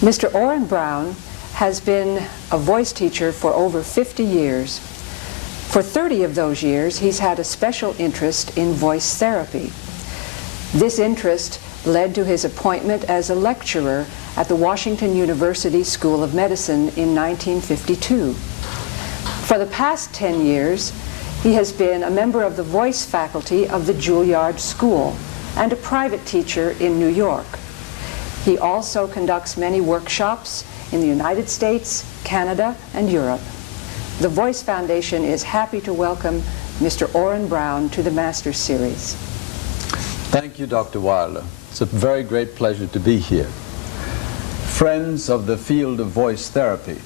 Mr. Oren Brown has been a voice teacher for over 50 years. For 30 of those years, he's had a special interest in voice therapy. This interest led to his appointment as a lecturer at the Washington University School of Medicine in 1952. For the past 10 years, he has been a member of the voice faculty of the Juilliard School and a private teacher in New York. He also conducts many workshops in the United States, Canada, and Europe. The Voice Foundation is happy to welcome Mr. Oren Brown to the Masters Series. Thank you, Dr. Wilder. It's a very great pleasure to be here. Friends of the field of voice therapy,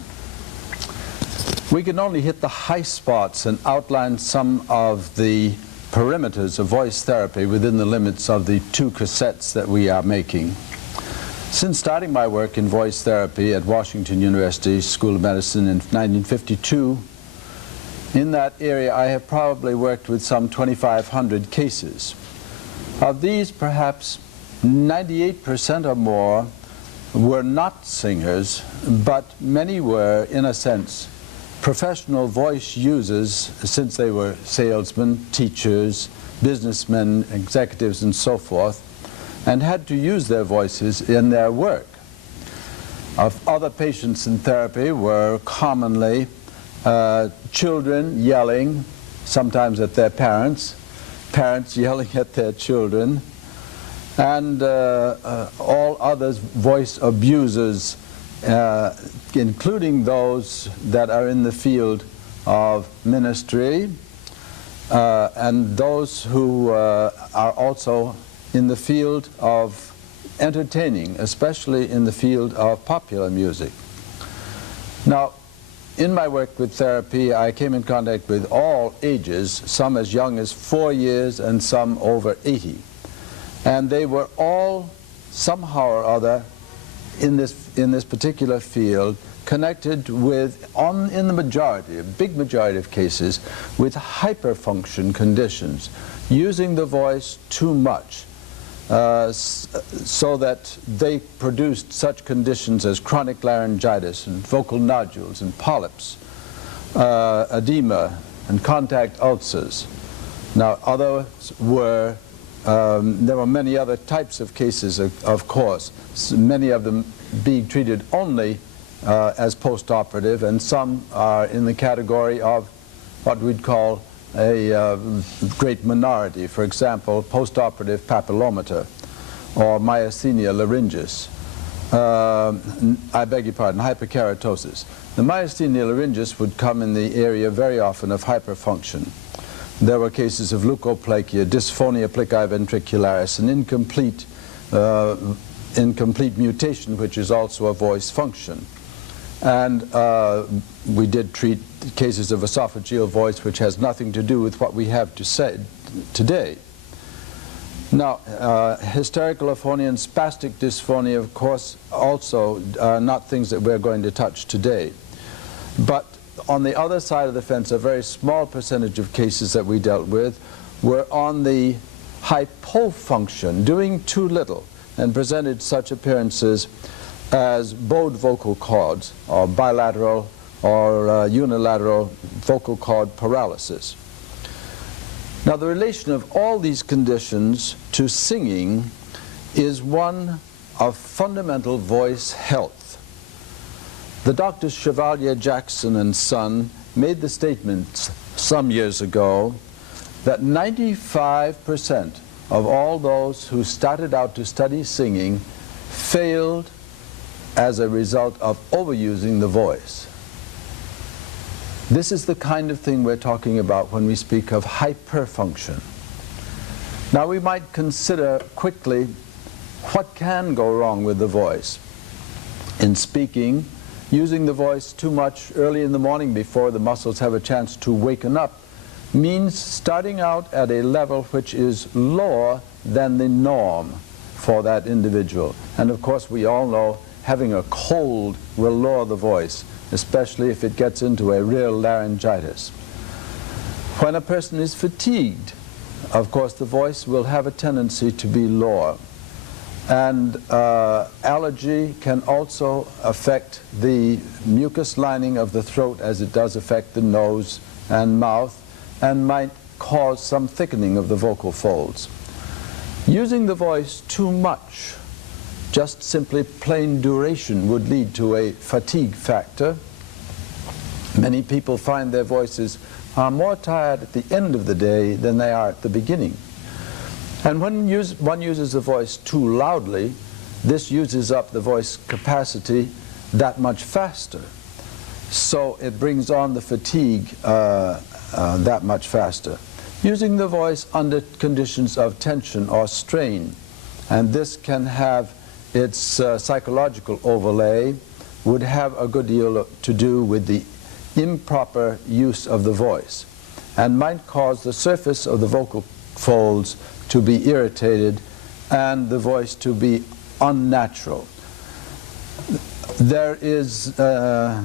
we can only hit the high spots and outline some of the perimeters of voice therapy within the limits of the 2 cassettes that we are making. Since starting my work in voice therapy at Washington University School of Medicine in 1952, in that area I have probably worked with some 2,500 cases. Of these, perhaps 98% or more were not singers, but many were, in a sense, professional voice users, since they were salesmen, teachers, businessmen, executives, and so forth, and had to use their voices in their work. Of other patients in therapy were commonly children yelling, sometimes at their parents, parents yelling at their children, and all others voice abusers, including those that are in the field of ministry, and those who are also in the field of entertaining, especially in the field of popular music. Now, in my work with therapy, I came in contact with all ages, some as young as 4 years and some over 80. And they were all somehow or other in this particular field connected with, in the majority, a big majority of cases, with hyperfunction conditions, using the voice too much, so that they produced such conditions as chronic laryngitis and vocal nodules and polyps, edema and contact ulcers. Now, others were, there were many other types of cases, of course, many of them being treated only as post-operative, and some are in the category of what we'd call a great minority. For example, post-operative papillomata or myasthenia laryngis. I beg your pardon, hyperkeratosis. The myasthenia laryngis would come in the area very often of hyperfunction. There were cases of leukoplakia, dysphonia plicae ventricularis, an incomplete mutation, which is also a voice function. And we did treat cases of esophageal voice, which has nothing to do with what we have to say today. Now, hysterical aphonia and spastic dysphonia, of course, also are not things that we're going to touch today. But on the other side of the fence, a very small percentage of cases that we dealt with were on the hypofunction, doing too little, and presented such appearances as bowed vocal cords, or bilateral or unilateral vocal cord paralysis. Now, the relation of all these conditions to singing is one of fundamental voice health. The doctors Chevalier, Jackson, and Son made the statement some years ago that 95% of all those who started out to study singing failed as a result of overusing the voice. This is the kind of thing we're talking about when we speak of hyperfunction. Now, we might consider quickly what can go wrong with the voice. In speaking, using the voice too much early in the morning before the muscles have a chance to waken up means starting out at a level which is lower than the norm for that individual. And of course, we all know having a cold will lower the voice, especially if it gets into a real laryngitis. When a person is fatigued, of course, the voice will have a tendency to be lower. And allergy can also affect the mucus lining of the throat, as it does affect the nose and mouth, and might cause some thickening of the vocal folds. Using the voice too much, just simply plain duration, would lead to a fatigue factor. Many people find their voices are more tired at the end of the day than they are at the beginning. And when one uses the voice too loudly, this uses up the voice capacity that much faster. So it brings on the fatigue that much faster. Using the voice under conditions of tension or strain, and this can have its psychological overlay, would have a good deal to do with the improper use of the voice, and might cause the surface of the vocal folds to be irritated and the voice to be unnatural. There is a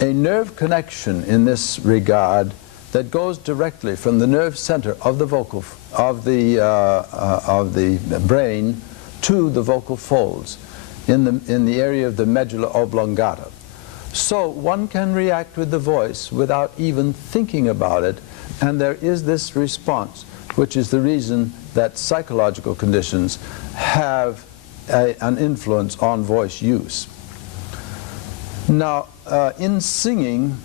nerve connection in this regard that goes directly from the nerve center of the vocal of the brain to the vocal folds in the area of the medulla oblongata. So one can react with the voice without even thinking about it, and there is this response, which is the reason that psychological conditions have an influence on voice use. Now, in singing,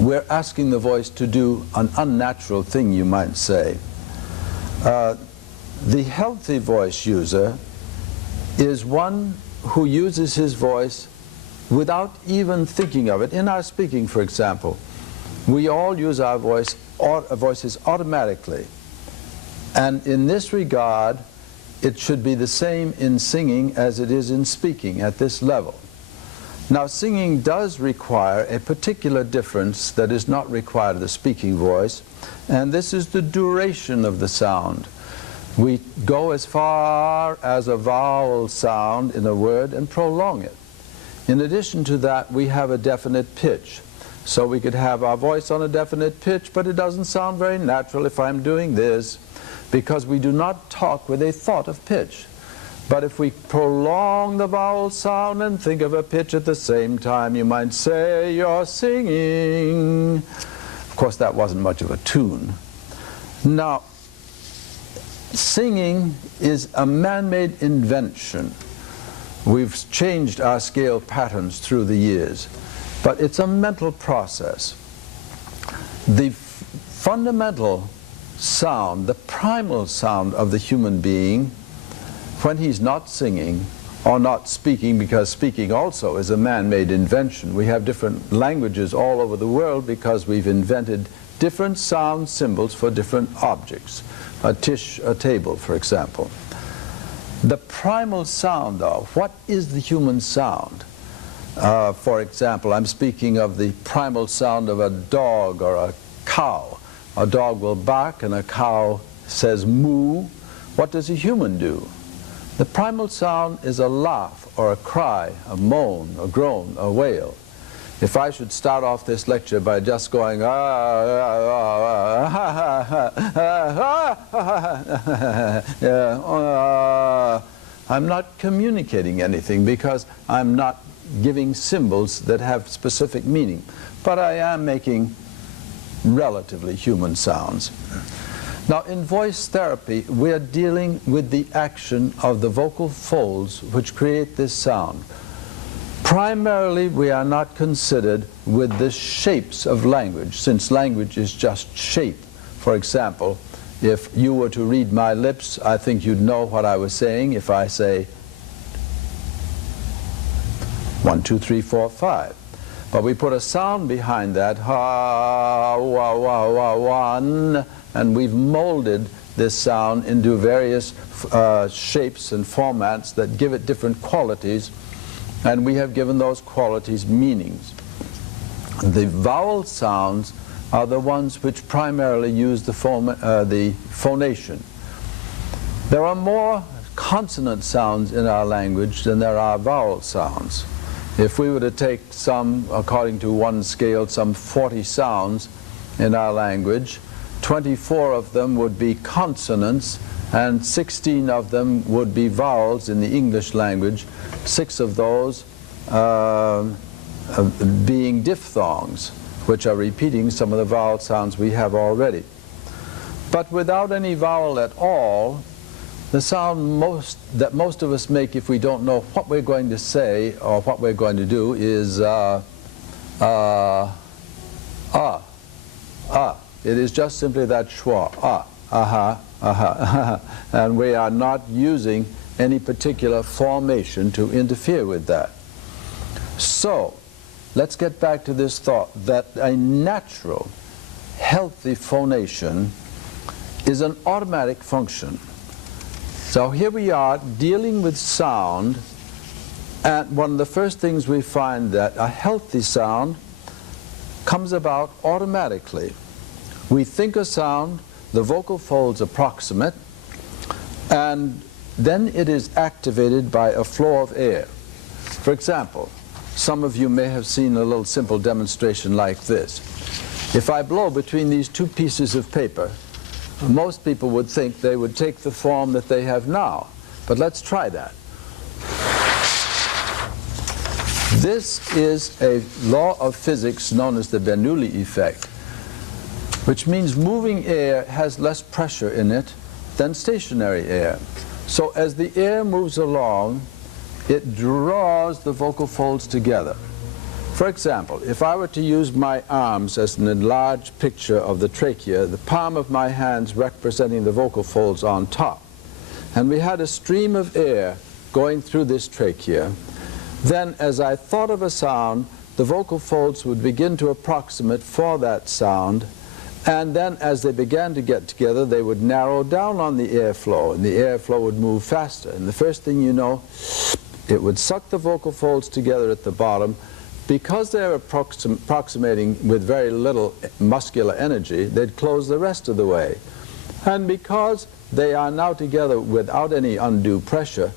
we're asking the voice to do an unnatural thing, you might say. The healthy voice user is one who uses his voice without even thinking of it. In our speaking, for example, we all use our voices automatically. And in this regard, it should be the same in singing as it is in speaking at this level. Now, singing does require a particular difference that is not required of the speaking voice, and this is the duration of the sound. We go as far as a vowel sound in a word and prolong it. In addition to that, we have a definite pitch. So we could have our voice on a definite pitch, but it doesn't sound very natural if I'm doing this, because we do not talk with a thought of pitch. But if we prolong the vowel sound and think of a pitch at the same time, you might say you're singing. Of course, that wasn't much of a tune. Now, singing is a man-made invention. We've changed our scale patterns through the years, but it's a mental process. The fundamental sound, the primal sound of the human being, when he's not singing or not speaking, because speaking also is a man-made invention. We have different languages all over the world because we've invented different sound symbols for different objects. A table, for example. The primal sound, though, what is the human sound? For example, I'm speaking of the primal sound of a dog or a cow. A dog will bark and a cow says moo. What does a human do? The primal sound is a laugh or a cry, a moan, a groan, a wail. If I should start off this lecture by just going I'm not communicating anything, because I'm not giving symbols that have specific meaning, but I am making relatively human sounds. Now, in voice therapy, we are dealing with the action of the vocal folds which create this sound. Primarily, we are not considered with the shapes of language, since language is just shape. For example, if you were to read my lips, I think you'd know what I was saying if I say 1, 2, 3, 4, 5. But we put a sound behind that, ha, wa, wa, wa, one, and we've molded this sound into various shapes and formats that give it different qualities, and we have given those qualities meanings. The vowel sounds are the ones which primarily use the phonation. There are more consonant sounds in our language than there are vowel sounds. If we were to take some, according to one scale, some 40 sounds in our language, 24 of them would be consonants and 16 of them would be vowels in the English language, 6 of those being diphthongs, which are repeating some of the vowel sounds we have already. But without any vowel at all, the sound that most of us make if we don't know what we're going to say or what we're going to do is It is just simply that schwa, aha, aha, and we are not using any particular formation to interfere with that. So, let's get back to this thought that a natural, healthy phonation is an automatic function. So here we are dealing with sound, and one of the first things we find that a healthy sound comes about automatically. We think a sound, the vocal folds approximate, and then it is activated by a flow of air. For example, some of you may have seen a little simple demonstration like this. If I blow between these two pieces of paper, most people would think they would take the form that they have now. But let's try that. This is a law of physics known as the Bernoulli effect, which means moving air has less pressure in it than stationary air. So as the air moves along, it draws the vocal folds together. For example, if I were to use my arms as an enlarged picture of the trachea, the palm of my hands representing the vocal folds on top, and we had a stream of air going through this trachea, then as I thought of a sound, the vocal folds would begin to approximate for that sound, and then as they began to get together, they would narrow down on the airflow, and the airflow would move faster. And the first thing you know, it would suck the vocal folds together at the bottom. Because they're approximating with very little muscular energy, they'd close the rest of the way. And because they are now together without any undue pressure,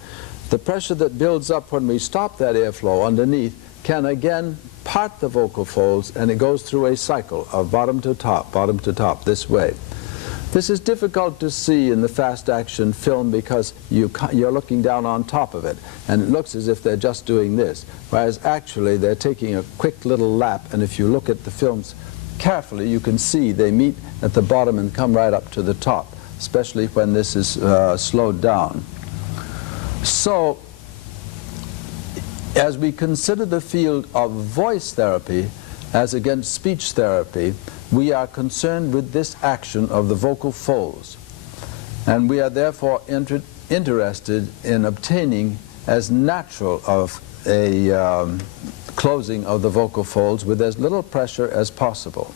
the pressure that builds up when we stop that airflow underneath can again part the vocal folds, and it goes through a cycle of bottom to top, this way. This is difficult to see in the fast action film because you're looking down on top of it, and it looks as if they're just doing this, whereas actually they're taking a quick little lap, and if you look at the films carefully, you can see they meet at the bottom and come right up to the top, especially when this is slowed down. So, as we consider the field of voice therapy as against speech therapy, we are concerned with this action of the vocal folds. And we are therefore interested in obtaining as natural of a closing of the vocal folds with as little pressure as possible.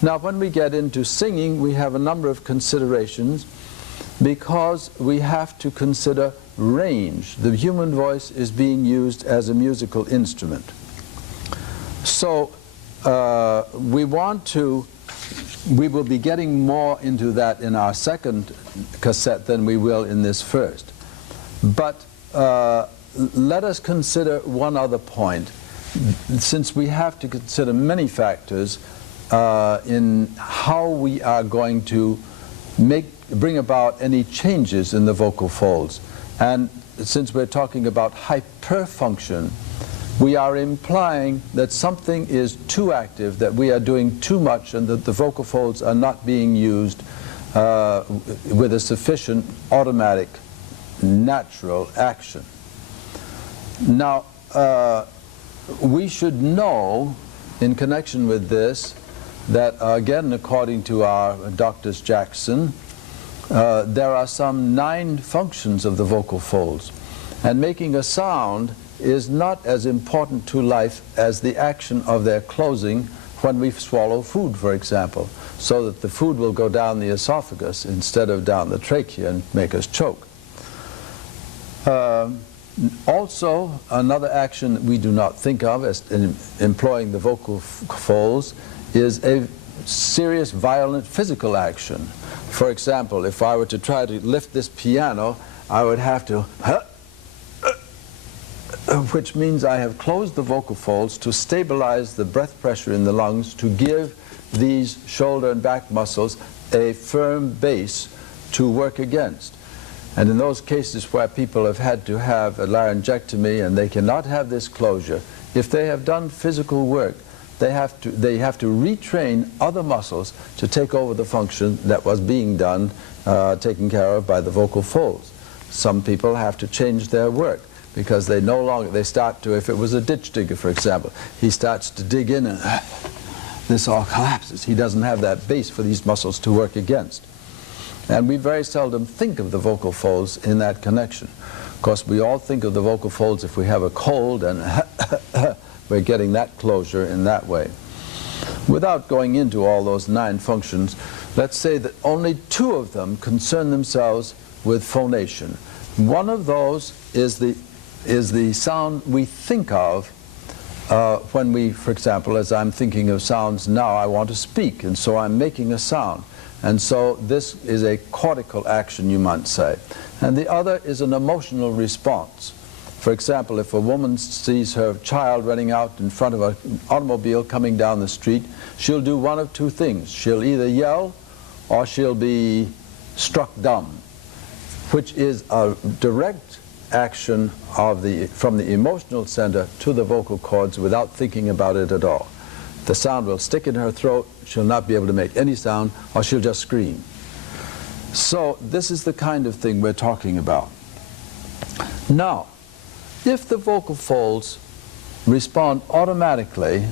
Now, when we get into singing, we have a number of considerations because we have to consider range. The human voice is being used as a musical instrument. So we will be getting more into that in our second cassette than we will in this first. But let us consider one other point, since we have to consider many factors in how we are going to bring about any changes in the vocal folds. And since we're talking about hyperfunction, we are implying that something is too active, that we are doing too much, and that the vocal folds are not being used with a sufficient automatic, natural action. Now, we should know, in connection with this, that again, according to our Dr. Jackson, there are some 9 functions of the vocal folds, and making a sound is not as important to life as the action of their closing when we swallow food, for example, so that the food will go down the esophagus instead of down the trachea and make us choke. Also, another action that we do not think of as in employing the vocal folds is a serious, violent physical action. For example, if I were to try to lift this piano, I would have to which means I have closed the vocal folds to stabilize the breath pressure in the lungs, to give these shoulder and back muscles a firm base to work against. And in those cases where people have had to have a laryngectomy and they cannot have this closure, if they have done physical work, they have to retrain other muscles to take over the function that was being done, taken care of by the vocal folds. Some people have to change their work because they no longer, they start to, if it was a ditch digger, for example, he starts to dig in and this all collapses. He doesn't have that base for these muscles to work against. And we very seldom think of the vocal folds in that connection. Of course, we all think of the vocal folds if we have a cold and we're getting that closure in that way. Without going into all those 9 functions, let's say that only 2 of them concern themselves with phonation. One of those is the sound we think of when we, for example, as I'm thinking of sounds now, I want to speak, and so I'm making a sound. And so this is a cortical action, you might say. And the other is an emotional response. For example, if a woman sees her child running out in front of an automobile coming down the street, she'll do one of 2 things. She'll either yell or she'll be struck dumb, which is a direct action of from the emotional center to the vocal cords without thinking about it at all. The sound will stick in her throat, she'll not be able to make any sound, or she'll just scream. So this is the kind of thing we're talking about. Now, if the vocal folds respond automatically,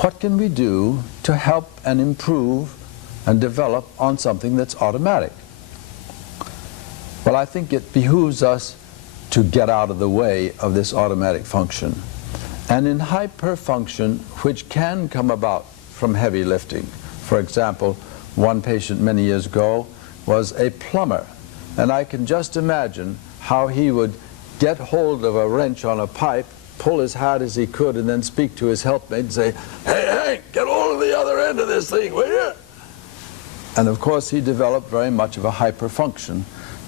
what can we do to help and improve and develop on something that's automatic? Well, I think it behooves us to get out of the way of this automatic function. And in hyperfunction, which can come about from heavy lifting. For example, one patient many years ago was a plumber, and I can just imagine how he would get hold of a wrench on a pipe, pull as hard as he could, and then speak to his helpmate and say, "Hey, Hank, get hold of the other end of this thing, will you?" And of course, he developed very much of a hyperfunction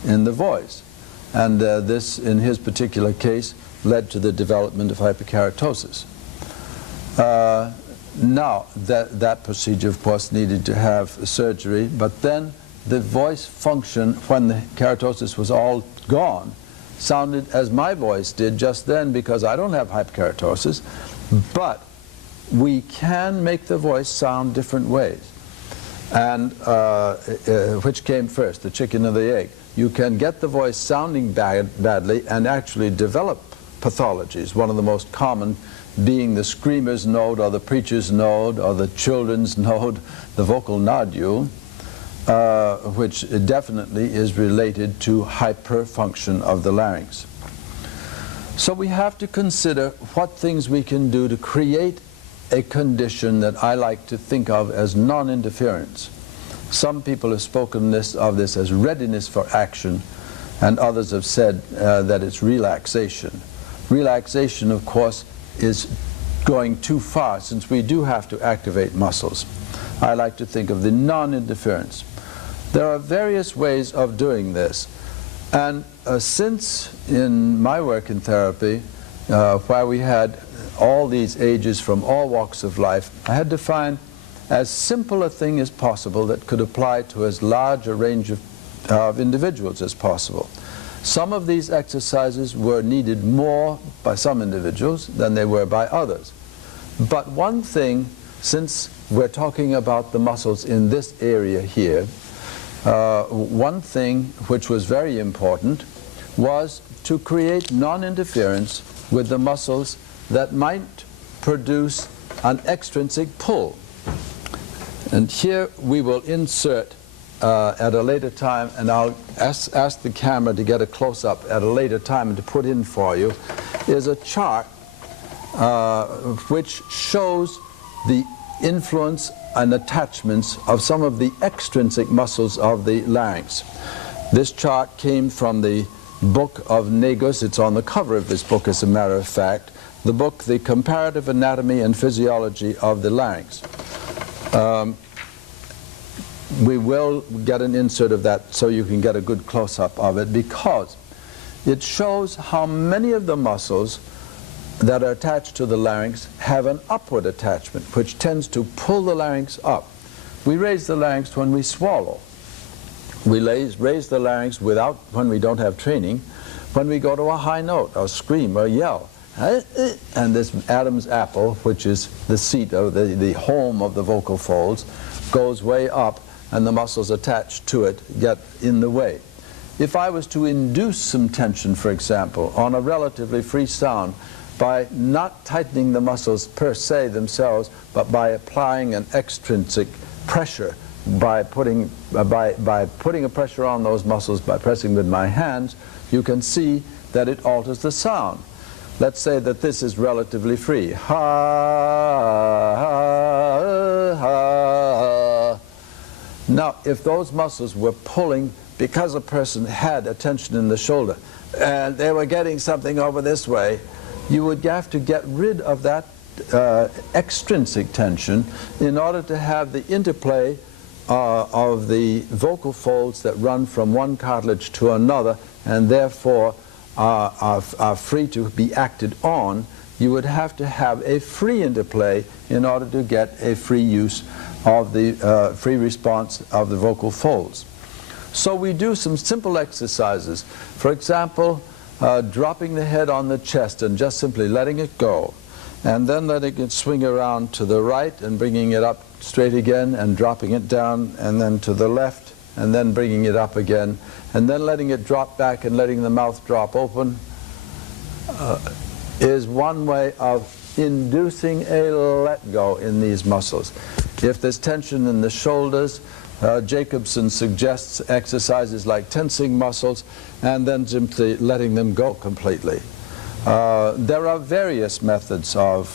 in the voice. And this, in his particular case, led to the development of hyperkeratosis. Now, that procedure, of course, needed to have surgery, but then the voice function, when the keratosis was all gone, sounded as my voice did just then, because I don't have hyperkeratosis, but we can make the voice sound different ways. And which came first, the chicken or the egg? You can get the voice sounding badly and actually develop pathologies, one of the most common being the screamer's node or the preacher's node or the children's node, the vocal nodule, which definitely is related to hyperfunction of the larynx. So we have to consider what things we can do to create a condition that I like to think of as non-interference. Some people have spoken of this as readiness for action, and others have said that it's relaxation. Relaxation, of course, is going too far, since we do have to activate muscles. I like to think of the non-interference. There are various ways of doing this, and since in my work in therapy, where we had all these ages from all walks of life, I had to find as simple a thing as possible that could apply to as large a range of individuals as possible. Some of these exercises were needed more by some individuals than they were by others. But one thing, since we're talking about the muscles in this area here, one thing which was very important was to create non-interference with the muscles that might produce an extrinsic pull. And here we will insert at a later time, and I'll ask the camera to get a close-up at a later time and to put in for you, is a chart which shows the influence and attachments of some of the extrinsic muscles of the larynx. This chart came from the book of Negus. It's on the cover of this book, as a matter of fact, the book, The Comparative Anatomy and Physiology of the Larynx. We will get an insert of that so you can get a good close-up of it, because it shows how many of the muscles that are attached to the larynx have an upward attachment, which tends to pull the larynx up. We raise the larynx when we swallow, We raise the larynx without, when we don't have training, when we go to a high note, or scream, or yell. And this Adam's apple, which is the seat of the home of the vocal folds, goes way up, and the muscles attached to it get in the way. If I was to induce some tension, for example, on a relatively free sound, by not tightening the muscles per se themselves, but by applying an extrinsic pressure, by putting a pressure on those muscles, by pressing with my hands, you can see that it alters the sound. Let's say that this is relatively free. Ha, ha, ha. Now, if those muscles were pulling because a person had a tension in the shoulder and they were getting something over this way, you would have to get rid of that extrinsic tension in order to have the interplay of the vocal folds that run from one cartilage to another and therefore are free to be acted on. You would have to have a free interplay in order to get a free use of the free response of the vocal folds. So we do some simple exercises. For example, dropping the head on the chest and just simply letting it go, and then letting it swing around to the right and bringing it up straight again, and dropping it down, and then to the left, and then bringing it up again, and then letting it drop back and letting the mouth drop open, is one way of inducing a let go in these muscles. If there's tension in the shoulders, Jacobson suggests exercises like tensing muscles and then simply letting them go completely. There are various methods of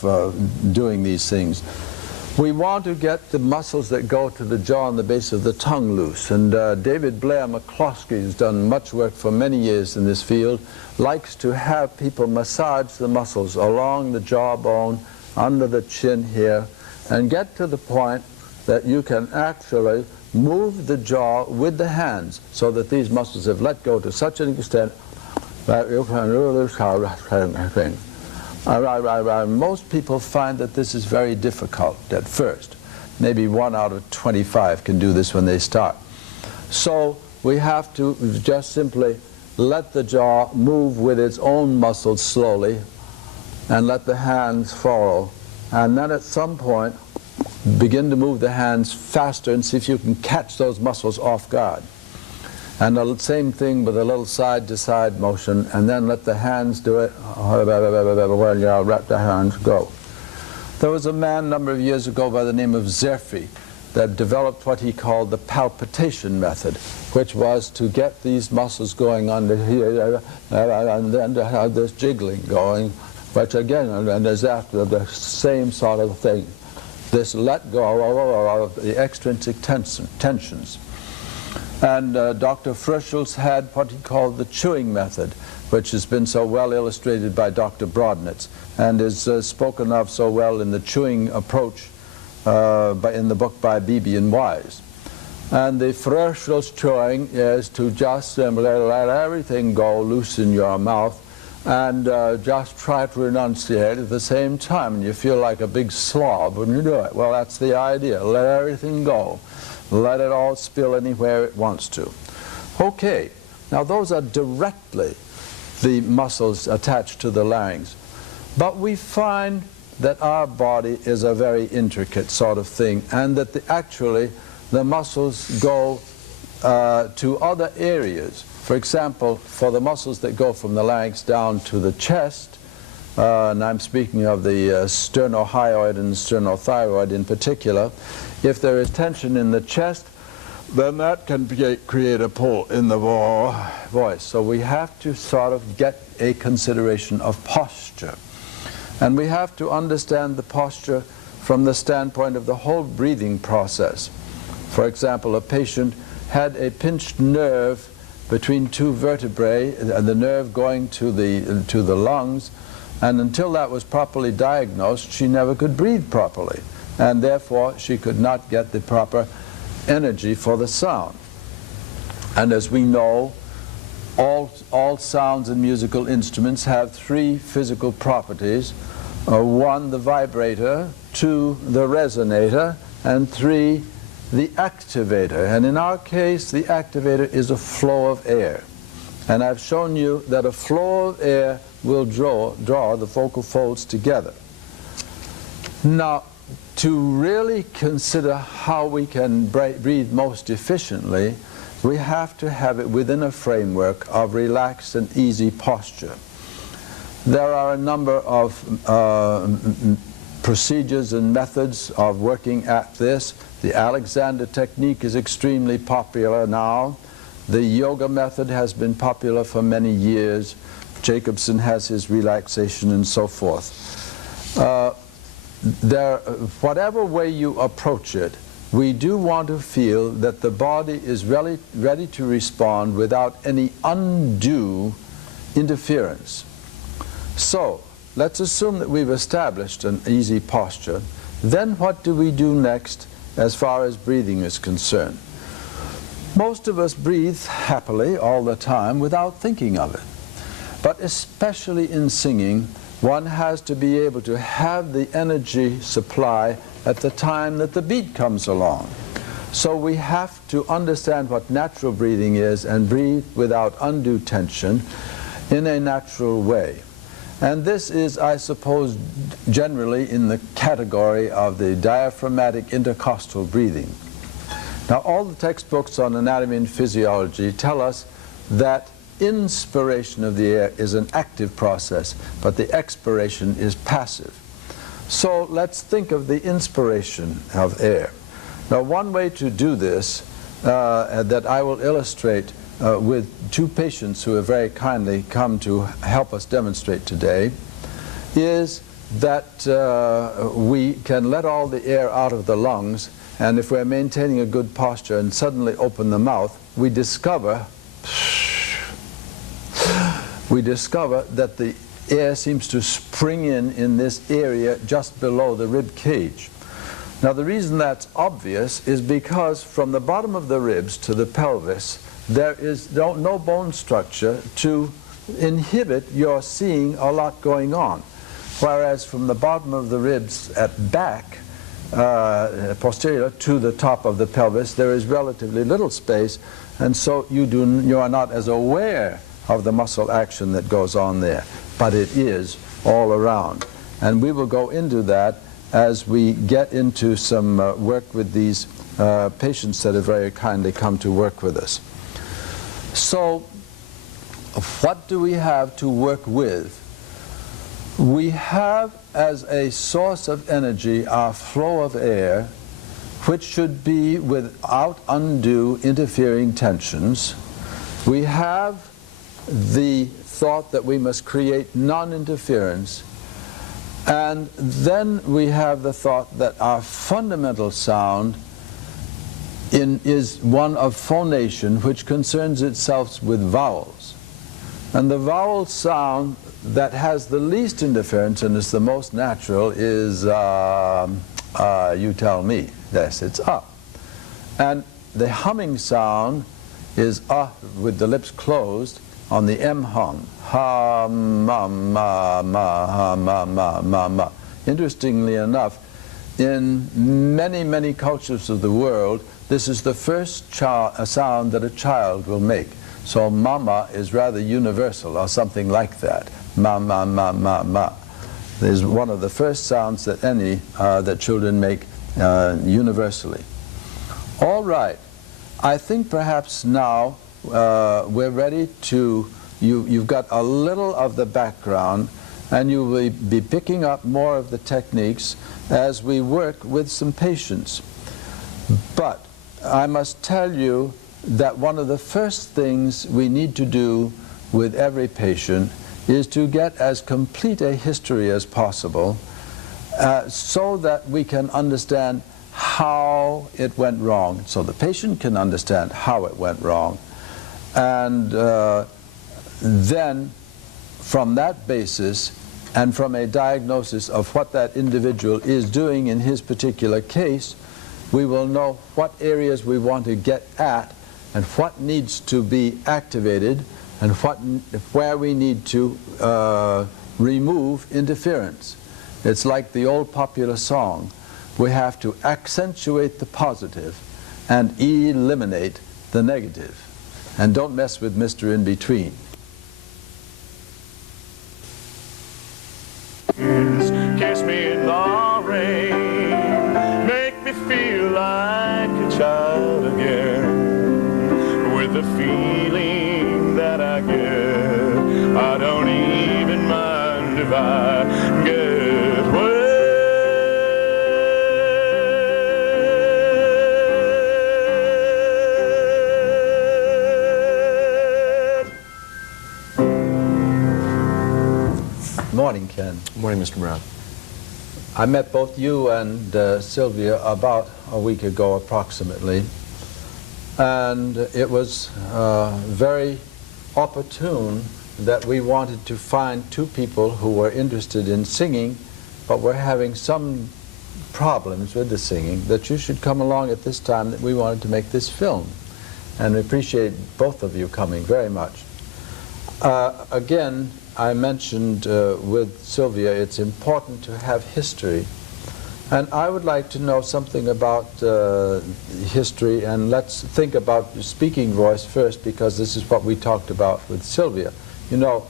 doing these things. We want to get the muscles that go to the jaw and the base of the tongue loose, and David Blair McCloskey, who's done much work for many years in this field, likes to have people massage the muscles along the jawbone, under the chin here, and get to the point that you can actually move the jaw with the hands so that these muscles have let go to such an extent that you can really start anything. Most people find that this is very difficult at first. Maybe 1 out of 25 can do this when they start. So we have to just simply let the jaw move with its own muscles slowly and let the hands follow. And then at some point, begin to move the hands faster and see if you can catch those muscles off guard. And the same thing with a little side-to-side motion, and then let the hands do it when you let the hands go. There was a man a number of years ago by the name of Zerfi that developed what he called the palpitation method, which was to get these muscles going under here and then to have this jiggling going, which again, and is after the same sort of thing. This let go of the extrinsic tensions. And Dr. Frischels had what he called the chewing method, which has been so well illustrated by Dr. Brodnitz and is spoken of so well in the chewing approach in the book by Beebe and Wise. And the Frischels chewing is to just simply let everything go loose in your mouth and just try to enunciate at the same time. And you feel like a big slob when you do it. Well, that's the idea. Let everything go. Let it all spill anywhere it wants to. Okay, now those are directly the muscles attached to the larynx. But we find that our body is a very intricate sort of thing, and that actually the muscles go to other areas. For example, for the muscles that go from the larynx down to the chest, and I'm speaking of the sternohyoid and sternothyroid in particular, if there is tension in the chest, then that can create a pull in the voice. So we have to sort of get a consideration of posture. And we have to understand the posture from the standpoint of the whole breathing process. For example, a patient had a pinched nerve between two vertebrae, and the nerve going to the lungs, and until that was properly diagnosed, she never could breathe properly, and therefore she could not get the proper energy for the sound. And as we know, all sounds and musical instruments have three physical properties. One, the vibrator; two, the resonator; and three, the activator, and in our case the activator is a flow of air. And I've shown you that a flow of air will draw the vocal folds together. Now, to really consider how we can breathe most efficiently, we have to have it within a framework of relaxed and easy posture. There are a number of procedures and methods of working at this. The Alexander technique is extremely popular now. The yoga method has been popular for many years. Jacobson has his relaxation and so forth. Whatever way you approach it, we do want to feel that the body is ready to respond without any undue interference. So, let's assume that we've established an easy posture. Then what do we do next as far as breathing is concerned? Most of us breathe happily all the time without thinking of it. But especially in singing, one has to be able to have the energy supply at the time that the beat comes along. So we have to understand what natural breathing is and breathe without undue tension in a natural way. And this is, I suppose, generally in the category of the diaphragmatic intercostal breathing. Now, all the textbooks on anatomy and physiology tell us that inspiration of the air is an active process, but the expiration is passive. So let's think of the inspiration of air. Now, one way to do this that I will illustrate with two patients who have very kindly come to help us demonstrate today is that we can let all the air out of the lungs, and if we're maintaining a good posture and suddenly open the mouth, we discover that the air seems to spring in this area just below the rib cage. Now, the reason that's obvious is because from the bottom of the ribs to the pelvis, there is no bone structure to inhibit your seeing a lot going on. Whereas from the bottom of the ribs at back, posterior to the top of the pelvis, there is relatively little space, and so you are not as aware of the muscle action that goes on there. But it is all around. And we will go into that as we get into some work with these patients that have very kindly come to work with us. So, what do we have to work with? We have as a source of energy our flow of air, which should be without undue interfering tensions. We have the thought that we must create non-interference, and then we have the thought that our fundamental sound is one of phonation, which concerns itself with vowels. And the vowel sound that has the least interference and is the most natural is you tell me. Yes, it's And the humming sound is with the lips closed on the M hum. Ha, ma, ma, ma, ha, ma, ma, ma, ma. Interestingly enough, in many, many cultures of the world, this is the first sound that a child will make. So mama is rather universal, or something like that. Ma, ma, ma, ma, ma. Is one of the first sounds that that children make universally. All right. I think perhaps now we're ready to, you've got a little of the background, and you will be picking up more of the techniques as we work with some patients. But I must tell you that one of the first things we need to do with every patient is to get as complete a history as possible so that we can understand how it went wrong, so the patient can understand how it went wrong. And then from that basis and from a diagnosis of what that individual is doing in his particular case, we will know what areas we want to get at and what needs to be activated and where we need to remove interference. It's like the old popular song. We have to accentuate the positive and eliminate the negative. And don't mess with Mr. In Between. Kiss me in the rain, make me feel like a child again, with the feeling that I get. I don't even mind if I get wet. Morning, Ken. Good morning, Mr. Brown. I met both you and Sylvia about a week ago approximately, and it was very opportune that we wanted to find two people who were interested in singing but were having some problems with the singing, that you should come along at this time, that we wanted to make this film. And we appreciate both of you coming very much. Again, I mentioned with Sylvia, it's important to have history. And I would like to know something about history, and let's think about your speaking voice first, because this is what we talked about with Sylvia. You know,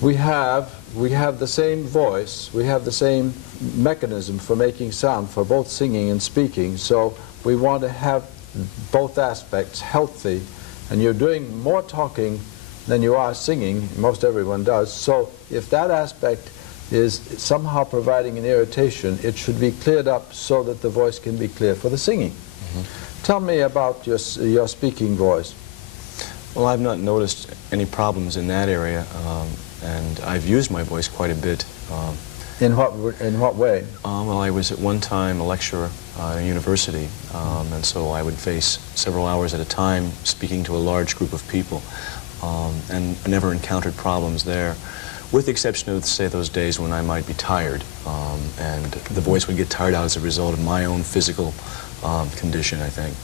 we have the same voice, we have the same mechanism for making sound for both singing and speaking, so we want to have both aspects healthy, and you're doing more talking than you are singing. Most everyone does. So if that aspect is somehow providing an irritation, it should be cleared up so that the voice can be clear for the singing. Tell me about your speaking voice. Well, I've not noticed any problems in that area, and I've used my voice quite a bit. In what way? Well, I was at one time a lecturer at a university, and so I would face several hours at a time speaking to a large group of people. And I never encountered problems there, with the exception of, say, those days when I might be tired, and the voice would get tired out as a result of my own physical condition, I think.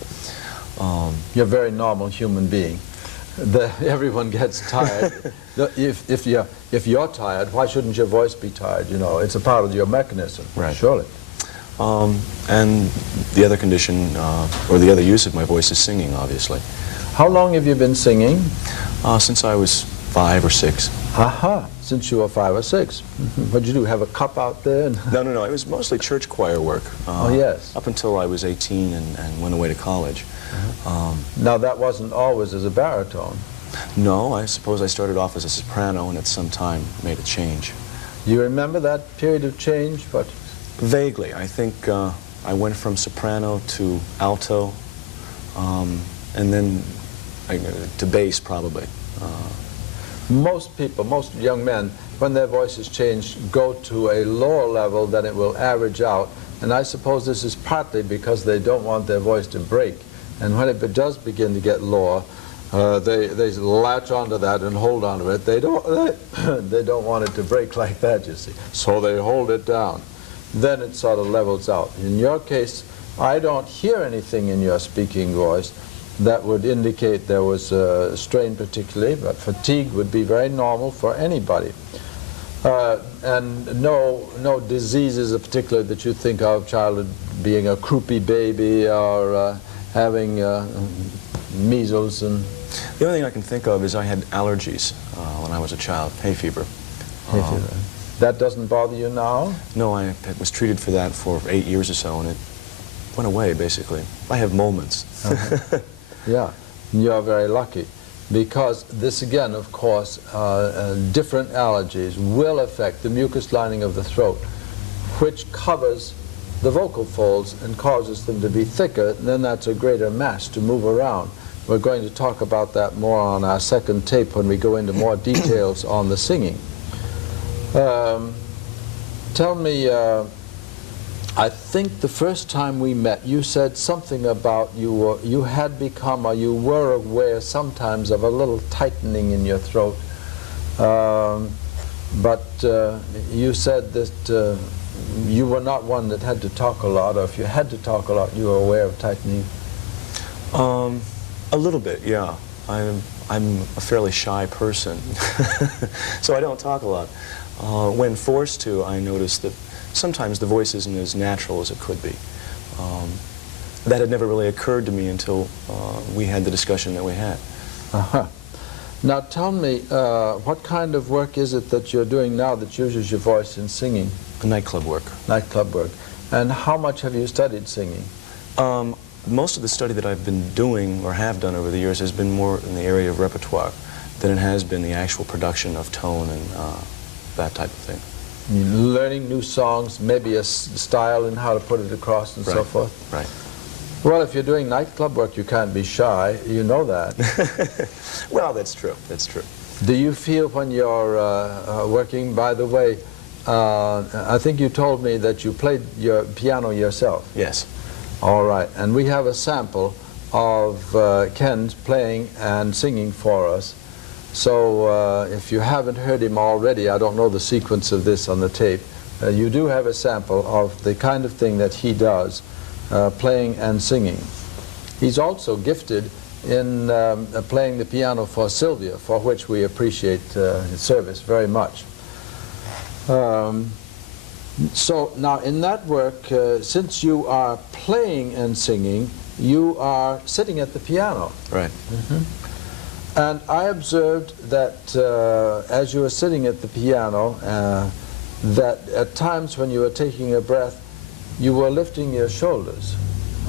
You're a very normal human being. Everyone gets tired. If you're tired, why shouldn't your voice be tired? You know, it's a part of your mechanism, right. Surely. And the other condition, or the other use of my voice is singing, obviously. How long have you been singing? Since I was 5 or 6. Aha, since you were 5 or 6. What'd you do, have a cup out there? No, it was mostly church choir work. Oh, yes. Up until I was 18 and went away to college. Now, that wasn't always as a baritone. No, I suppose I started off as a soprano and at some time made a change. You remember that period of change? What? Vaguely. I think I went from soprano to alto, and then to bass, probably. Most people, most young men, when their voices change, go to a lower level than it will average out. And I suppose this is partly because they don't want their voice to break. And when it does begin to get lower, they latch onto that and hold onto it. They don't want it to break like that, you see. So they hold it down. Then it sort of levels out. In your case, I don't hear anything in your speaking voice that would indicate there was a strain particularly, but fatigue would be very normal for anybody. And no diseases in particular that you think of, childhood being a croupy baby or having measles. And the only thing I can think of is I had allergies when I was a child, hay fever. Hay fever. That doesn't bother you now? No, I was treated for that for 8 years or so, and it went away, basically. I have moments. Yeah, you're very lucky, because this again, of course, different allergies will affect the mucus lining of the throat, which covers the vocal folds and causes them to be thicker. And then that's a greater mass to move around. We're going to talk about that more on our second tape when we go into more details on the singing. Tell me, I think the first time we met, you said something about you had become, or you were aware sometimes of a little tightening in your throat. But you said that you were not one that had to talk a lot, or if you had to talk a lot, you were aware of tightening. A little bit, yeah. I'm a fairly shy person, so I don't talk a lot. When forced to, I notice that sometimes the voice isn't as natural as it could be. that had never really occurred to me until we had the discussion that we had. Uh-huh. Now tell me, what kind of work is it that you're doing now that uses your voice in singing? Nightclub work. Nightclub work. And how much have you studied singing? Most of the study that I've been doing or have done over the years has been more in the area of repertoire than it has been the actual production of tone and that type of thing. Learning new songs, maybe a style and how to put it across and so forth? Right. Well, if you're doing nightclub work, you can't be shy. You know that. Well, that's true. That's true. Do you feel when you're working, by the way, I think you told me that you played your piano yourself. Yes. All right. And we have a sample of Ken's playing and singing for us. So if you haven't heard him already, I don't know the sequence of this on the tape, you do have a sample of the kind of thing that he does, playing and singing. He's also gifted in playing the piano for Sylvia, for which we appreciate his service very much. So now in that work, since you are playing and singing, you are sitting at the piano. Right. Mm-hmm. And I observed that as you were sitting at the piano, that at times when you were taking a breath, you were lifting your shoulders.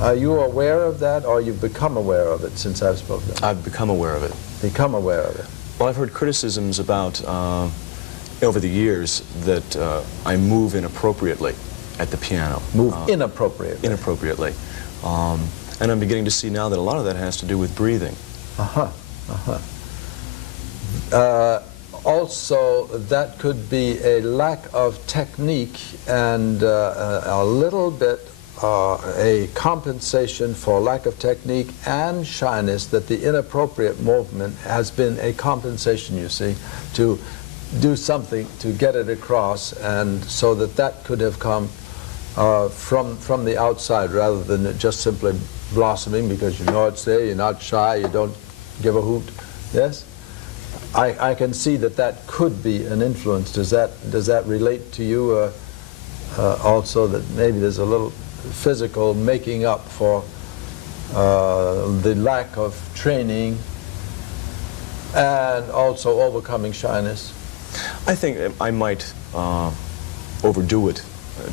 Are you aware of that, or you've become aware of it since I've spoken? I've become aware of it. Become aware of it. Well, I've heard criticisms about, over the years, that I move inappropriately at the piano. Move inappropriately? Inappropriately. And I'm beginning to see now that a lot of that has to do with breathing. Uh-huh. Also, that could be a lack of technique and a little bit a compensation for lack of technique and shyness, that the inappropriate movement has been a compensation, you see, to do something to get it across, and so that could have come from the outside rather than just simply blossoming because you know it's there, you're not shy, you don't give a hoot. Yes? I can see that could be an influence. Does that relate to you also, that maybe there's a little physical making up for the lack of training and also overcoming shyness? I think I might overdo it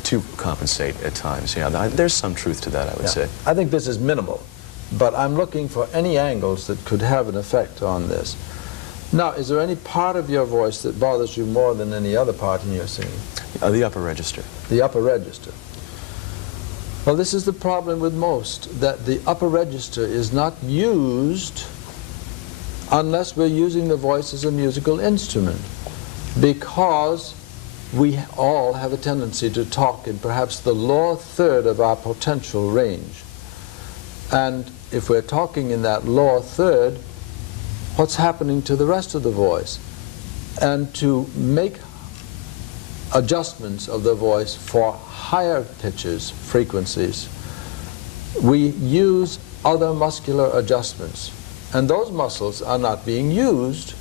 to compensate at times. Yeah, there's some truth to that, I would say. I think this is minimal, but I'm looking for any angles that could have an effect on this. Now, is there any part of your voice that bothers you more than any other part in your singing? The upper register. The upper register. Well, this is the problem with most, that the upper register is not used unless we're using the voice as a musical instrument, because we all have a tendency to talk in perhaps the lower third of our potential range. And if we're talking in that lower third, what's happening to the rest of the voice? And to make adjustments of the voice for higher pitches, frequencies, we use other muscular adjustments. And those muscles are not being used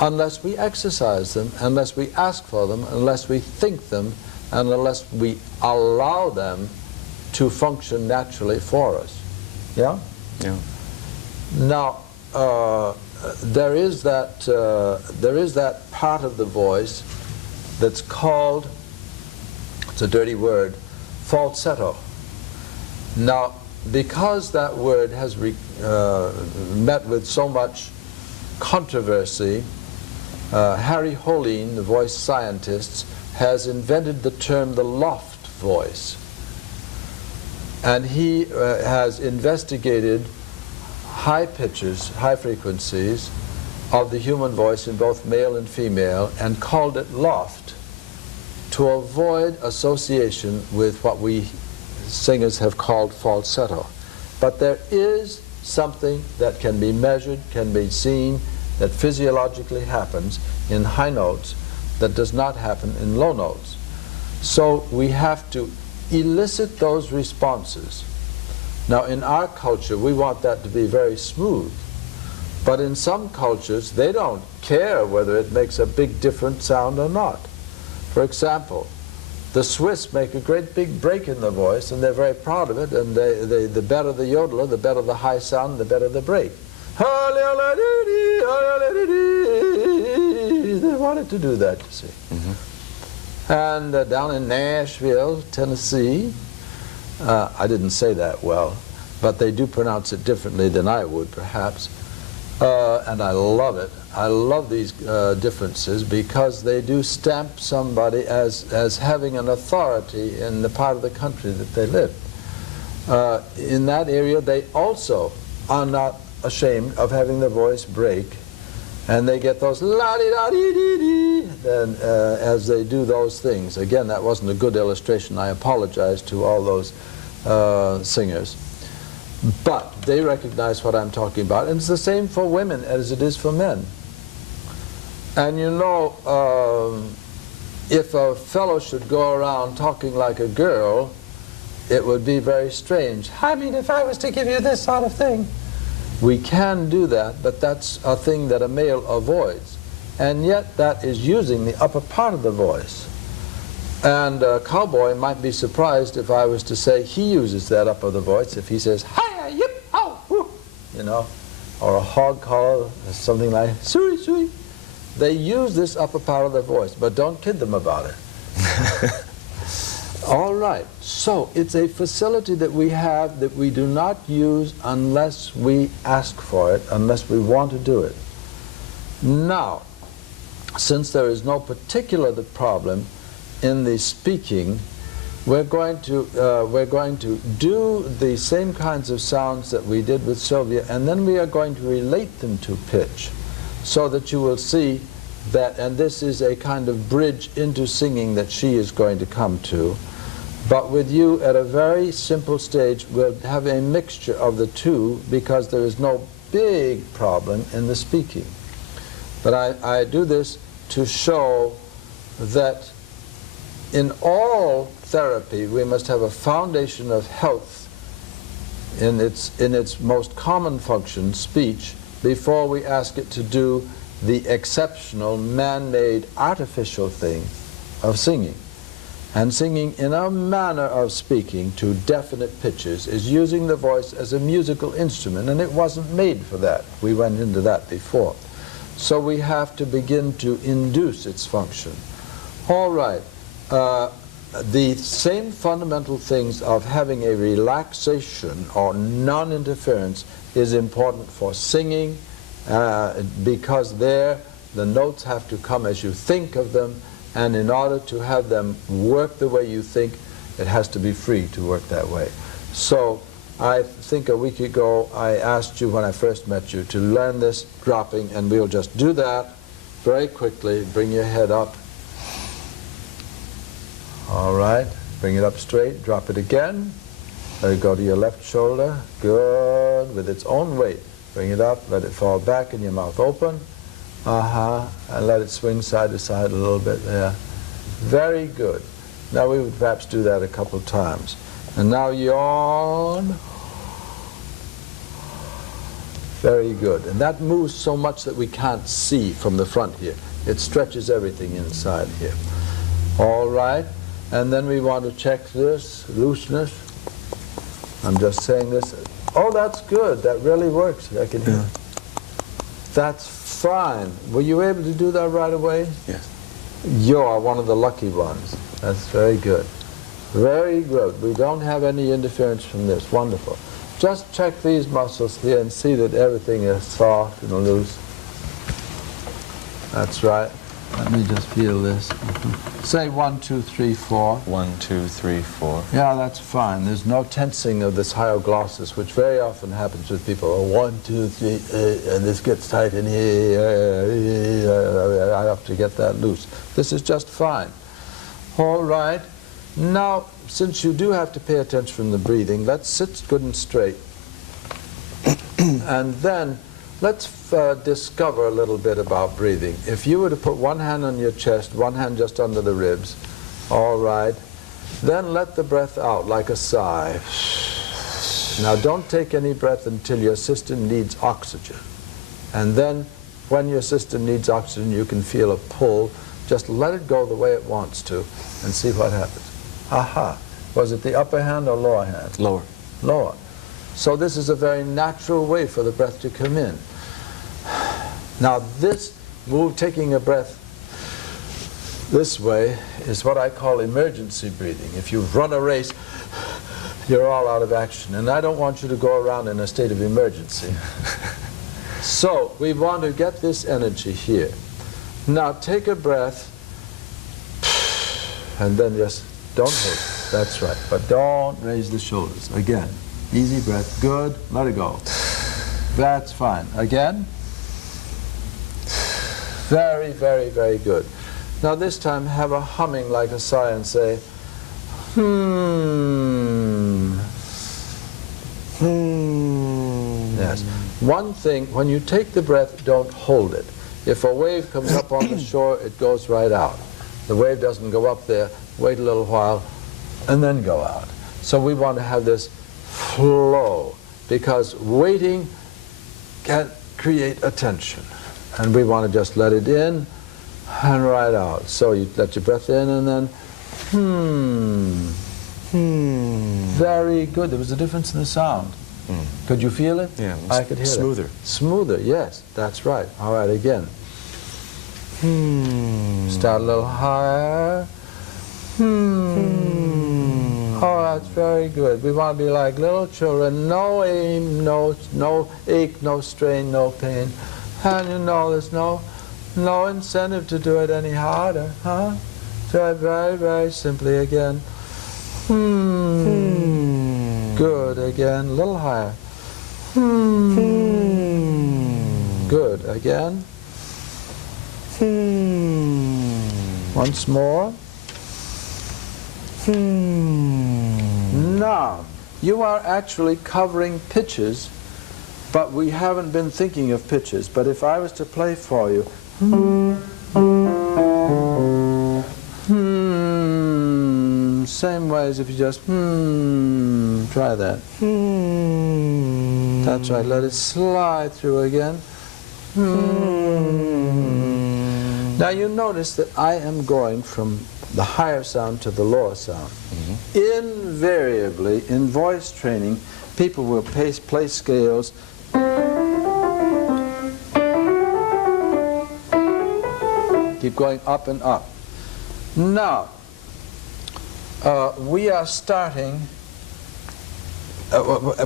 unless we exercise them, unless we ask for them, unless we think them, and unless we allow them to function naturally for us. Yeah? Yeah. Now, there is that part of the voice that's called, it's a dirty word, falsetto. Now, because that word has met with so much controversy, Harry Holine, the voice scientist, has invented the term the loft voice. And he has investigated high pitches, high frequencies of the human voice in both male and female, and called it loft to avoid association with what we singers have called falsetto. But there is something that can be measured, can be seen, that physiologically happens in high notes that does not happen in low notes. So we have to elicit those responses. Now, in our culture, we want that to be very smooth. But in some cultures, they don't care whether it makes a big different sound or not. For example, The Swiss make a great big break in the voice, and they're very proud of it, and the better the yodeler, the better the high sound, the better the break. They wanted to do that, you see. And down in Nashville, Tennessee, I didn't say that well, but they do pronounce it differently than I would, perhaps. And I love it. I love these differences because they do stamp somebody as having an authority in the part of the country that they live. In that area, they also are not ashamed of having their voice break, and they get those la-di-da-dee-dee-dee as they do those things. Again, that wasn't a good illustration. I apologize to all those singers. But they recognize what I'm talking about, and it's the same for women as it is for men. And you know, if a fellow should go around talking like a girl, it would be very strange. I mean, if I was to give you this sort of thing. We can do that, but that's a thing that a male avoids. And yet that is using the upper part of the voice. And a cowboy might be surprised if I was to say he uses that upper of the voice, if he says, hi-ya, yip, ow, whoo, you know, or a hog collar, something like, sui, sui. They use this upper part of their voice, but don't kid them about it. All right, so it's a facility that we have that we do not use unless we ask for it, unless we want to do it. Now, since there is no particular problem in the speaking, we're going to do the same kinds of sounds that we did with Sylvia, and then we are going to relate them to pitch, so that you will see that, and this is a kind of bridge into singing that she is going to come to. But with you, at a very simple stage, we'll have a mixture of the two because there is no big problem in the speaking. But I do this to show that in all therapy, we must have a foundation of health in its most common function, speech, before we ask it to do the exceptional, man-made, artificial thing of singing. And singing in a manner of speaking to definite pitches is using the voice as a musical instrument, and it wasn't made for that. We went into that before. So we have to begin to induce its function. All right. The same fundamental things of having a relaxation or non-interference is important for singing, because there the notes have to come as you think of them, and in order to have them work the way you think, it has to be free to work that way. So I think a week ago I asked you when I first met you to learn this dropping, and we'll just do that very quickly. Bring your head up. All right, bring it up straight, drop it again. Let it go to your left shoulder. Good, with its own weight. Bring it up, let it fall back and your mouth open. And let it swing side to side a little bit there. Very good. Now we would perhaps do that a couple of times. And now yawn. Very good. And that moves so much that we can't see from the front here. It stretches everything inside here. All right. And then we want to check this, looseness. I'm just saying this. Oh, that's good. That really works. I can hear. That's fine. Were you able to do that right away? Yes. You are one of the lucky ones. That's very good. Very good. We don't have any interference from this. Wonderful. Just check these muscles here and see that everything is soft and loose. That's right. Let me just feel this. Say 1, 2, 3, 4. 1, 2, 3, 4. Yeah, that's fine. There's no tensing of this hyoglossus, which very often happens with people. Oh, 1, 2, 3, and this gets tight in here. I have to get that loose. This is just fine. All right. Now, since you do have to pay attention from the breathing, let's sit good and straight. And then let's discover a little bit about breathing. If you were to put one hand on your chest, one hand just under the ribs, all right, then let the breath out like a sigh. Now don't take any breath until your system needs oxygen. And then when your system needs oxygen, you can feel a pull. Just let it go the way it wants to and see what happens. Aha. Was it the upper hand or lower hand? Lower. Lower. So this is a very natural way for the breath to come in. Now this move, taking a breath this way, is what I call emergency breathing. If you run a race, you're all out of action. And I don't want you to go around in a state of emergency. So we want to get this energy here. Now take a breath, and then just don't hold it. That's right. But don't raise the shoulders. Again. Easy breath. Good. Let it go. That's fine. Again. Very, very, very good. Now this time have a humming like a sigh and say, hmm. Hmm. Yes. One thing, when you take the breath, don't hold it. If a wave comes up on the shore, it goes right out. The wave doesn't go up there, wait a little while, and then go out. So we want to have this flow, because waiting can create a tension. And we want to just let it in and right out. So you let your breath in and then, Very good. There was a difference in the sound. Could you feel it? Yeah, I could hear smoother. it. Smoother, yes, that's right. All right, again. Start a little higher. Oh, that's very good. We want to be like little children. No aim, no ache, no strain, no pain. And you know there's no incentive to do it any harder, huh? Try very, very simply again. Good, again, a little higher. Good, again. Once more. Now, you are actually covering pitches, but we haven't been thinking of pitches. But if I was to play for you, same way as if you just try that. That's right, let it slide through again. Now you notice that I am going from the higher sound to the lower sound. Invariably, in voice training, people will play scales keep going up and up. Now, we are starting,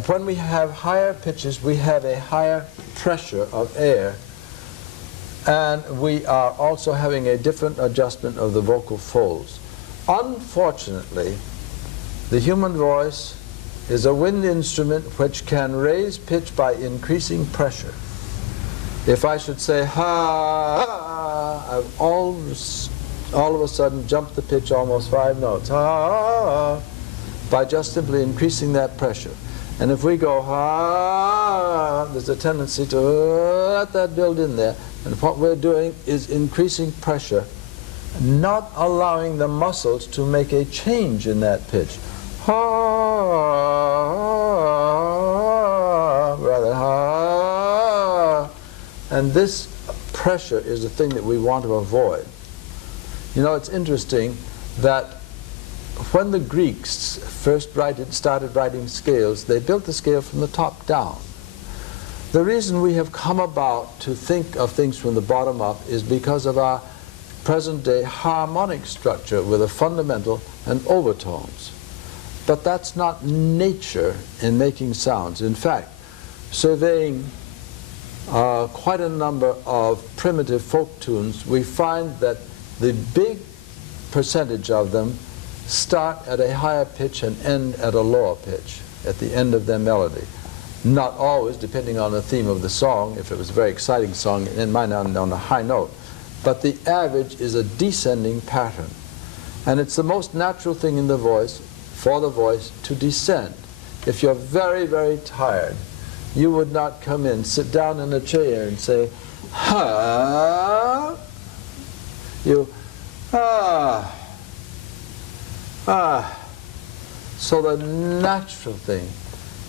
when we have higher pitches, we have a higher pressure of air, and we are also having a different adjustment of the vocal folds. Unfortunately, the human voice is a wind instrument which can raise pitch by increasing pressure. If I should say ha, I've all of a sudden jumped the pitch almost 5 notes, ha, by just simply increasing that pressure. And if we go ha, there's a tendency to let that build in there. And what we're doing is increasing pressure, not allowing the muscles to make a change in that pitch. Ha, rather ha. And this pressure is the thing that we want to avoid. You know, it's interesting that when the Greeks first started writing scales, they built the scale from the top down. The reason we have come about to think of things from the bottom up is because of our present-day harmonic structure with a fundamental and overtones. But that's not nature in making sounds. In fact, surveying quite a number of primitive folk tunes, we find that the big percentage of them start at a higher pitch and end at a lower pitch at the end of their melody. Not always, depending on the theme of the song. If it was a very exciting song, it might end on a high note. But the average is a descending pattern. And it's the most natural thing in the voice, for the voice, to descend. If you're very, very tired, you would not come in, sit down in a chair and say, ha. You, ah. So the natural thing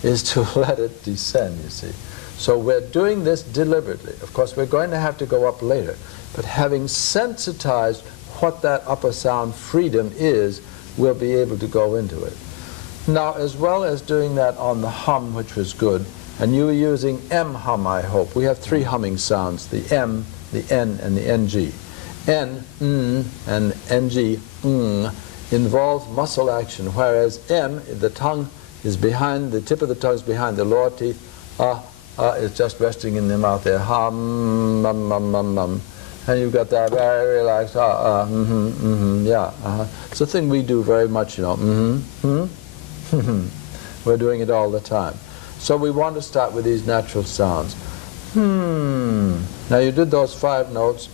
is to let it descend, you see. So we're doing this deliberately. Of course, we're going to have to go up later. But having sensitized what that upper sound freedom is, we'll be able to go into it. Now, as well as doing that on the hum, which was good, and you were using M hum, I hope. We have three humming sounds, the M, the N, and the NG. N, and NG, involves muscle action, whereas M, the tongue is behind, the tip of the tongue is behind the lower teeth, is just resting in the mouth there, hum, and you've got that very relaxed, yeah, It's a thing we do very much, you know, We're doing it all the time. So we want to start with these natural sounds. Now you did those 5 notes,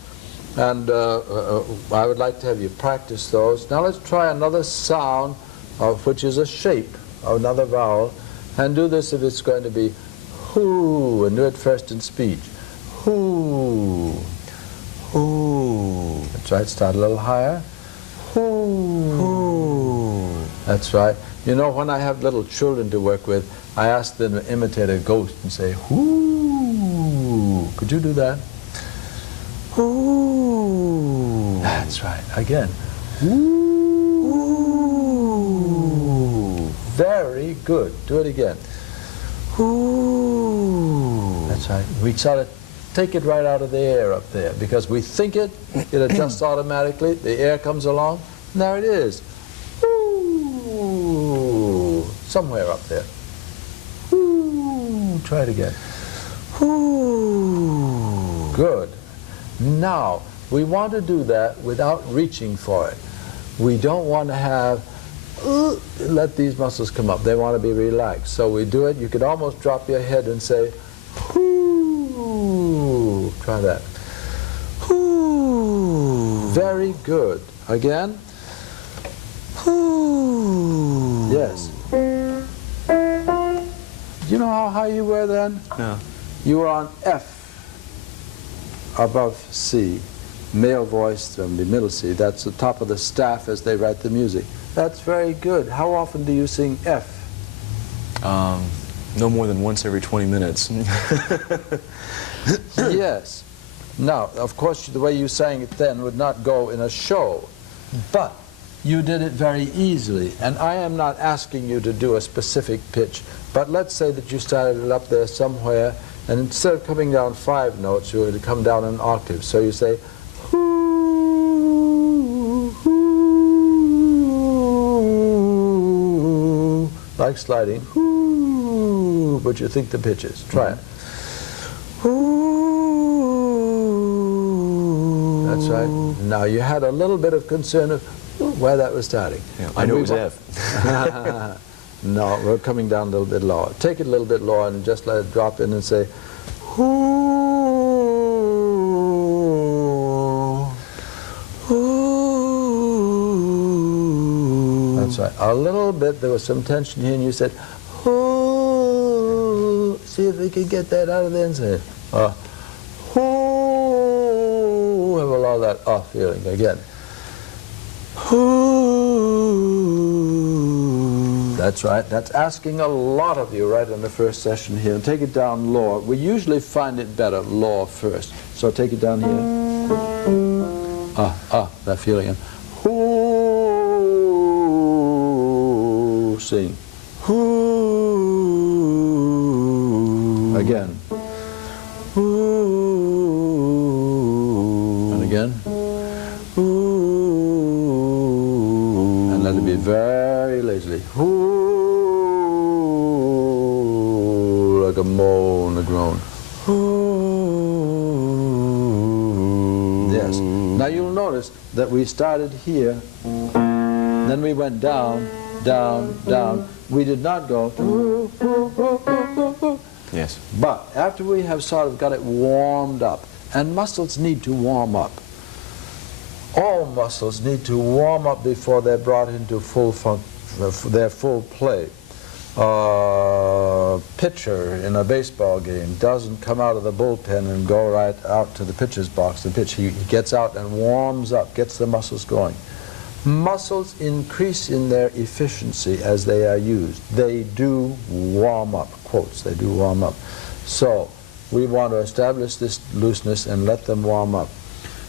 and I would like to have you practice those. Now let's try another sound, which is a shape of another vowel, and do this if it's going to be whoo, and do it first in speech. Whoo. Whoo. That's right, start a little higher. Whoo. Whoo. That's right. You know, when I have little children to work with, I ask them to imitate a ghost and say, whoo. Could you do that? Whoo. That's right. Again. Whoo. Very good. Do it again. Whoo. That's right. We sort of take it right out of the air up there, because we think it adjusts automatically, the air comes along, and there it is. Whoo. Somewhere up there. Whoo. Try it again. Whoo. Good. Now, we want to do that without reaching for it. We don't want to have, let these muscles come up. They want to be relaxed. So we do it. You could almost drop your head and say, whoo. Try that. Whoo. Very good. Again. Whoo. Yes. Do you know how high you were then? No. You were on F above C, male voice from the middle C. That's the top of the staff as they write the music. That's very good. How often do you sing F? No more than once every 20 minutes. Yes. Now, of course, the way you sang it then would not go in a show, but you did it very easily. And I am not asking you to do a specific pitch, but let's say that you started it up there somewhere, and instead of coming down 5 notes, you're going to come down an octave. So you say, hoo, hoo, like sliding, hoo, but you think the pitch is. Try it. Hoo. That's right. Now you had a little bit of concern of where that was starting. Yeah, I knew it was F. No, we're coming down a little bit lower. Take it a little bit lower and just let it drop in and say, hoo, hoo. That's right. A little bit, there was some tension here, and you said, hoo. See if we can get that out of there and say, hoo. Have a lot of that feeling again. Hoo. That's right. That's asking a lot of you right in the first session here. And take it down lower. We usually find it better lower first. So take it down here. That feeling. And hoo. Sing. Hoo. Again. Hoo. And again. Hoo. And let it be very lazily. Hoo. Like a moan, a groan. Yes. Now you'll notice that we started here, then we went down, down, down. We did not go. Yes. But after we have sort of got it warmed up, and muscles need to warm up. All muscles need to warm up before they're brought into their full play. Pitcher in a baseball game doesn't come out of the bullpen and go right out to the pitcher's box and pitch. He gets out and warms up, gets the muscles going. Muscles increase in their efficiency as they are used. They do warm up, quotes, they do warm up. So we want to establish this looseness and let them warm up.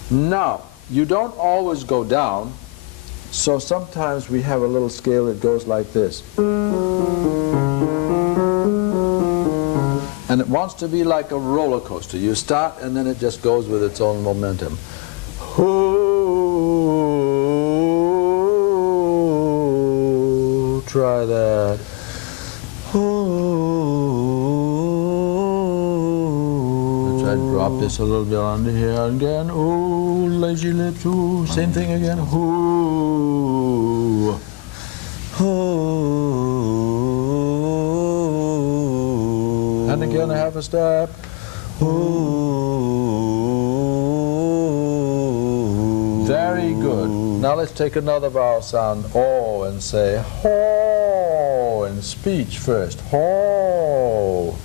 Now, you don't always go down, so sometimes we have a little scale that goes like this. And it wants to be like a roller coaster. You start and then it just goes with its own momentum. Ooh, try that. Ooh. Let's try to drop this a little bit under here again. Ooh, lazy lips. Ooh, same thing again. Ooh. Ooh. And again, a half a step. Ooh. Very good. Now let's take another vowel sound, oh, and say ho in speech first. Ho.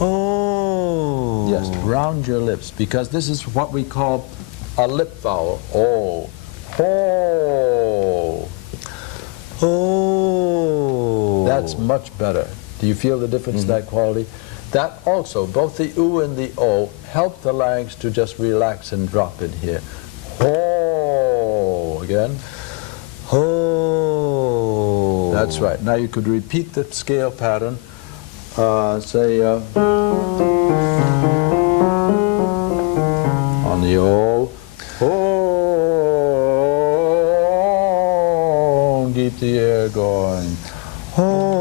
Oh. Yes, round your lips, because this is what we call a lip vowel. Oh. Ho. Oh. That's much better. Do you feel the difference in that quality? That also, both the oo and the o help the larynx to just relax and drop in here. Ho. Again. Ho. That's right. Now you could repeat the scale pattern. Say on the o. Ho. Keep the air going. Ho.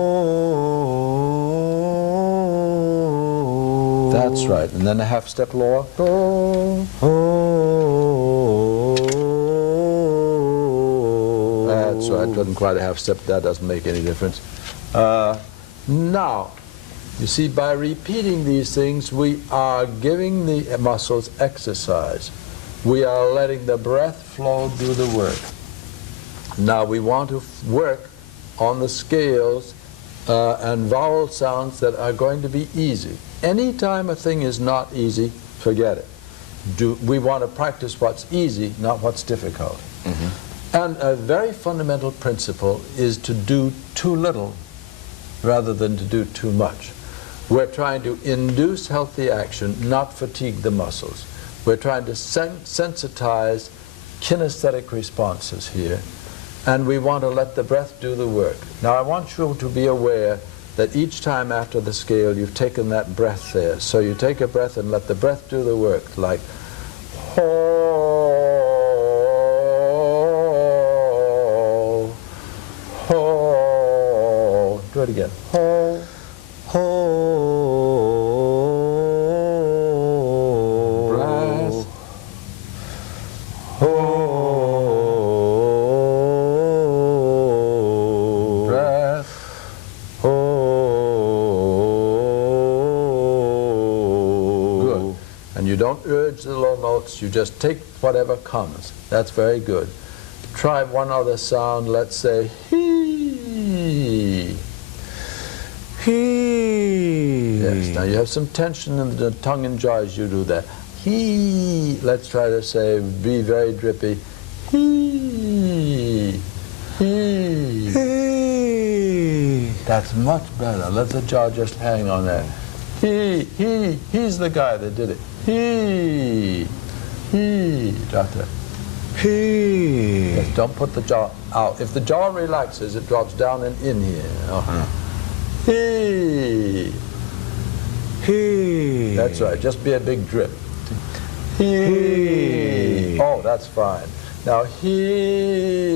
That's right. And then a half step lower. Ho. That's right. Doesn't quite a half step. That doesn't make any difference. Now, you see, by repeating these things, we are giving the muscles exercise. We are letting the breath flow do the work. Now we want to work on the scales and vowel sounds that are going to be easy. Anytime a thing is not easy, forget it. We want to practice what's easy, not what's difficult. And a very fundamental principle is to do too little rather than to do too much. We're trying to induce healthy action, not fatigue the muscles. We're trying to sensitize kinesthetic responses here, and we want to let the breath do the work. Now I want you to be aware that each time after the scale you've taken that breath there. So you take a breath and let the breath do the work, like ho, ho. Do it again. Ho, ho. Breath. Ho. Breath. Ho. Good. And you don't urge the low notes, you just take whatever comes. That's very good. Try one other sound, let's say he. He. Yes, now you have some tension in the tongue and jaw as you do that. He. Let's try to say, be very drippy. He. He. He. That's much better. Let the jaw just hang on that. He's the guy that did it. He. Doctor. He. Yes, don't put the jaw out. If the jaw relaxes, it drops down and in here. He. That's right. Just be a big drip. He. Oh, that's fine. Now he.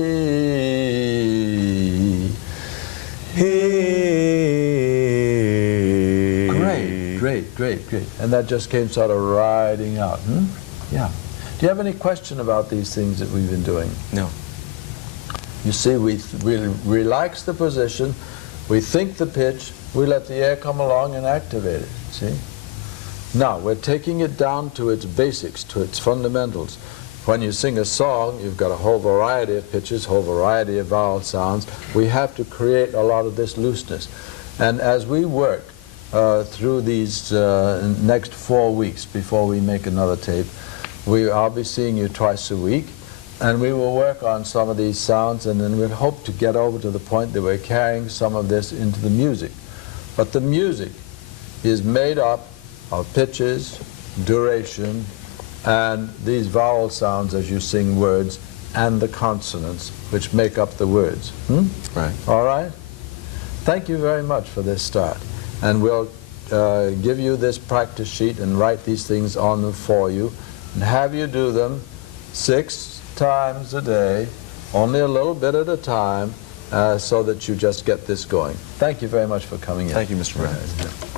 Great. And that just came sort of riding out. Yeah. Do you have any question about these things that we've been doing? No. You see, we relax the position, we think the pitch, we let the air come along and activate it, see? Now, we're taking it down to its basics, to its fundamentals. When you sing a song, you've got a whole variety of pitches, whole variety of vowel sounds. We have to create a lot of this looseness. And as we work through these next 4 weeks before we make another tape, I'll be seeing you twice a week, and we will work on some of these sounds, and then we'll hope to get over to the point that we're carrying some of this into the music. But the music is made up of pitches, duration, and these vowel sounds as you sing words, and the consonants which make up the words. Right. All right? Thank you very much for this start. And we'll give you this practice sheet and write these things on them for you and have you do them 6 times a day, only a little bit at a time, so that you just get this going. Thank you very much for coming in. Thank you, Mr. Brown.